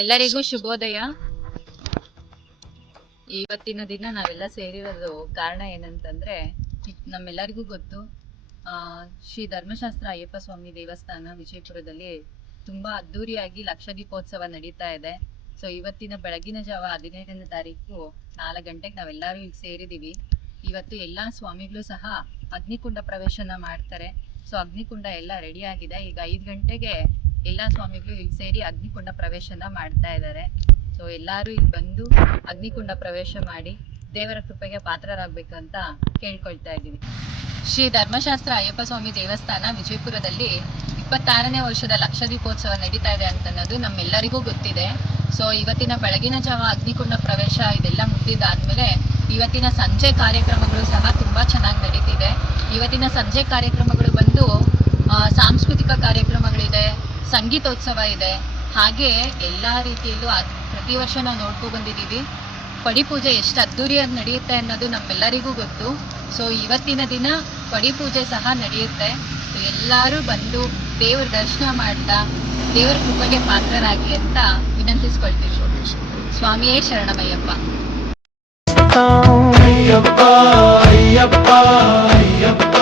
ಎಲ್ಲರಿಗೂ ಶುಭೋದಯ. ಇವತ್ತಿನ ದಿನ ನಾವೆಲ್ಲ ಸೇರಿರೋದು ಕಾರಣ ಏನಂತಂದ್ರೆ, ನಮ್ಮೆಲ್ಲರಿಗೂ ಗೊತ್ತು, ಶ್ರೀ ಧರ್ಮಶಾಸ್ತ್ರ ಅಯ್ಯಪ್ಪ ಸ್ವಾಮಿ ದೇವಸ್ಥಾನ ವಿಜಯಪುರದಲ್ಲಿ ತುಂಬಾ ಅದ್ದೂರಿಯಾಗಿ ಲಕ್ಷ ದೀಪೋತ್ಸವ ನಡೀತಾ ಇದೆ. ಸೊ ಇವತ್ತಿನ ಬೆಳಗಿನ ಜಾವ 15ನೇ ತಾರೀಕು 4 ಗಂಟೆಗೆ ನಾವೆಲ್ಲರೂ ಈಗ ಸೇರಿದೀವಿ. ಇವತ್ತು ಎಲ್ಲಾ ಸ್ವಾಮಿಗಳು ಸಹ ಅಗ್ನಿಕುಂಡ ಪ್ರವೇಶನ ಮಾಡ್ತಾರೆ. ಸೊ ಅಗ್ನಿಕುಂಡ ಎಲ್ಲ ರೆಡಿ ಆಗಿದೆ. ಈಗ 5 ಗಂಟೆಗೆ ಎಲ್ಲಾ ಸ್ವಾಮಿಗಳು ಇಲ್ಲಿ ಸೇರಿ ಅಗ್ನಿಕುಂಡ ಪ್ರವೇಶನ ಮಾಡ್ತಾ ಇದ್ದಾರೆ. ಸೊ ಎಲ್ಲಾರು ಇಲ್ಲಿ ಬಂದು ಅಗ್ನಿಕುಂಡ ಪ್ರವೇಶ ಮಾಡಿ ದೇವರ ಕೃಪೆಗೆ ಪಾತ್ರರಾಗಬೇಕಂತ ಕೇಳ್ಕೊಳ್ತಾ ಇದ್ದೀವಿ. ಶ್ರೀ ಧರ್ಮಶಾಸ್ತ್ರ ಅಯ್ಯಪ್ಪ ಸ್ವಾಮಿ ದೇವಸ್ಥಾನ ವಿಜಯಪುರದಲ್ಲಿ 26ನೇ ವರ್ಷದ ಲಕ್ಷ ದೀಪೋತ್ಸವ ನಡೀತಾ ಇದೆ ಅಂತನ್ನೋದು ನಮ್ಮೆಲ್ಲರಿಗೂ ಗೊತ್ತಿದೆ. ಸೊ ಇವತ್ತಿನ ಬೆಳಗಿನ ಜಾವ ಅಗ್ನಿಕುಂಡ ಪ್ರವೇಶ ಇದೆಲ್ಲ ಮುಗಿದಾದ್ಮೇಲೆ ಇವತ್ತಿನ ಸಂಜೆ ಕಾರ್ಯಕ್ರಮಗಳು ಸಹ ತುಂಬಾ ಚೆನ್ನಾಗಿ ನಡೀತಿದೆ. ಇವತ್ತಿನ ಸಂಜೆ ಕಾರ್ಯಕ್ರಮಗಳು ಬಂದು ಸಾಂಸ್ಕೃತಿಕ ಕಾರ್ಯಕ್ರಮಗಳಿದೆ, ಸಂಗೀತೋತ್ಸವ ಇದೆ. ಹಾಗೆ ಎಲ್ಲಾ ರೀತಿಯಲ್ಲೂ ಪ್ರತಿ ವರ್ಷ ನಾವು ನೋಡ್ಕೊ ಬಂದಿದ್ದೀವಿ. ಪಡಿಪೂಜೆ ಎಷ್ಟು ಅದ್ದೂರಿಯಾಗಿ ನಡೆಯುತ್ತೆ ಅನ್ನೋದು ನಮ್ಮೆಲ್ಲರಿಗೂ ಗೊತ್ತು. ಸೊ ಇವತ್ತಿನ ದಿನ ಪಡಿಪೂಜೆ ಸಹ ನಡೆಯುತ್ತೆ. ಎಲ್ಲರೂ ಬಂದು ದೇವರ ದರ್ಶನ ಮಾಡ್ತಾ ದೇವರ ಕೃಪೆಗೆ ಪಾತ್ರರಾಗಿ ಅಂತ ವಿನಂತಿಸ್ಕೊಳ್ತೀವಿ. ಸ್ವಾಮಿಯೇ ಶರಣಮಯ್ಯಪ್ಪ. ಅಯ್ಯಪ್ಪ ಅಯ್ಯಪ್ಪ ಅಯ್ಯಪ್ಪ